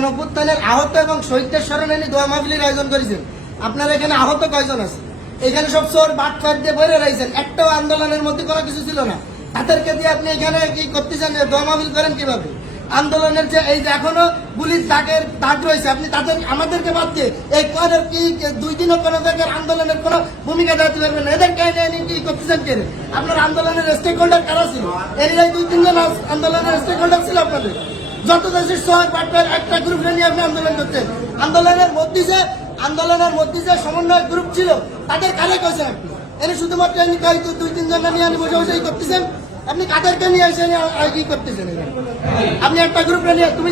গণঅভ্যুত্থানের আহত এবং শহীদদের স্মরণে নিয়ে দোয়া মাহফিলের আয়োজন করেছেন। আপনারা এখানে আহত কয়জন আছে? এখানে সব চোর বাটফাট দিয়ে বইরে রয়েছেন, একটাও আন্দোলনের মধ্যে কোনো কিছু ছিল না। তাদেরকে দিয়ে আপনি এখানে কি করতেছেন? দোয়া মাহফিল করেন কিভাবে? আন্দোলনের যে এই যে এখনো পুলিশ দাগ রয়েছে, আপনি তাদের আমাদেরকে বাদ দিয়ে এই করের কি 2 দিনও কোনো জায়গার আন্দোলনের কোনো ভূমিকা দেখাতে পারবেন না। এদের কাহিনী কি করতেছেন কেন? আপনার আন্দোলনের স্টেক হোল্ডার কারা ছিল? এরিয়ায় 2-3 জন আন্দোলনের স্টেক হোল্ডার ছিল আপনাদের। যত দেশের শহর পাটপার একটা গ্রুপ নিয়ে আপনি আন্দোলন করতেন। আন্দোলনের মধ্যে যে সমন্বয় গ্রুপ ছিল তাদের কারে কইছেন আপনি? এনে শুধুমাত্র এনে 2-3 জন নিয়ে বসে বসে করতেছেন। আপনি কাদেরকে নিয়ে এসে কি করতেছেন? আপনি একটা গ্রুপ নিয়ে তুমি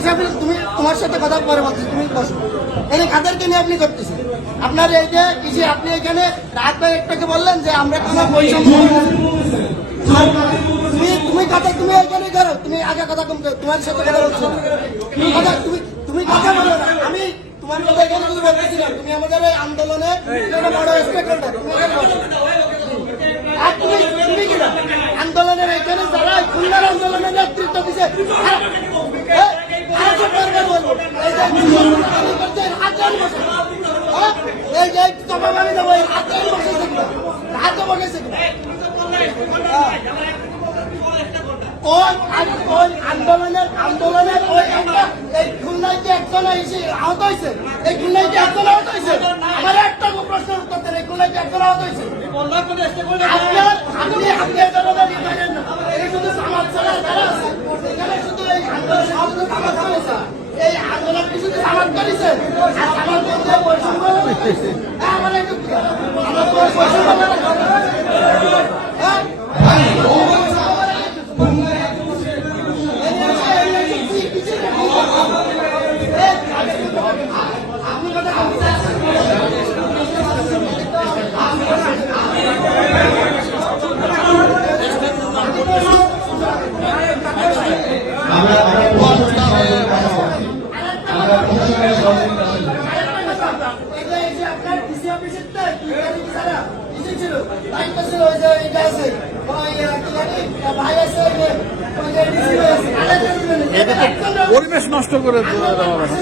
তোমার সাথে কথা পরে বলছি, তুমি বসো। এনে কাদেরকে নিয়ে আপনি করতেছেন? আপনার এই যে আপনি এখানে রাত ভাই একটাকে বললেন যে আমরা কোনো বৈষম্য, তুমি কথা তুমি এখানে করো, তুমি আগে কথা কম করো, তোমার সাথে কথা বলছো না। তুমি কথা বলো না, আমি তোমার কথা এখানে কিছু বলতেছিলাম। তুমি আমাদের এই আন্দোলনে বড় রেসপেক্ট করবে। তুমি কিনা আন্দোলনের এখানে যারা খুলনার আন্দোলনের নেতৃত্ব দিচ্ছে এই যে তবে আমি দেবো হাতে বসেছে আন্দোলনের ওই একটা এই খুলনায় যে একজন আহত হয়েছে, এই খুলনায় যে একজন আহত হয়েছে, আমার একটা প্রশ্নের উত্তর দেন, এই খুলনায় যে একজন আহত হয়েছে শুধু সমাজ ছাড়ার দ্বারা আছে। এখানে শুধু এই আন্দোলন কি শুধু সমাজ করেছে আর সমাজ বৈষম্য আমার একটু পরিবেশ নষ্ট করে দেওয়া হবে না।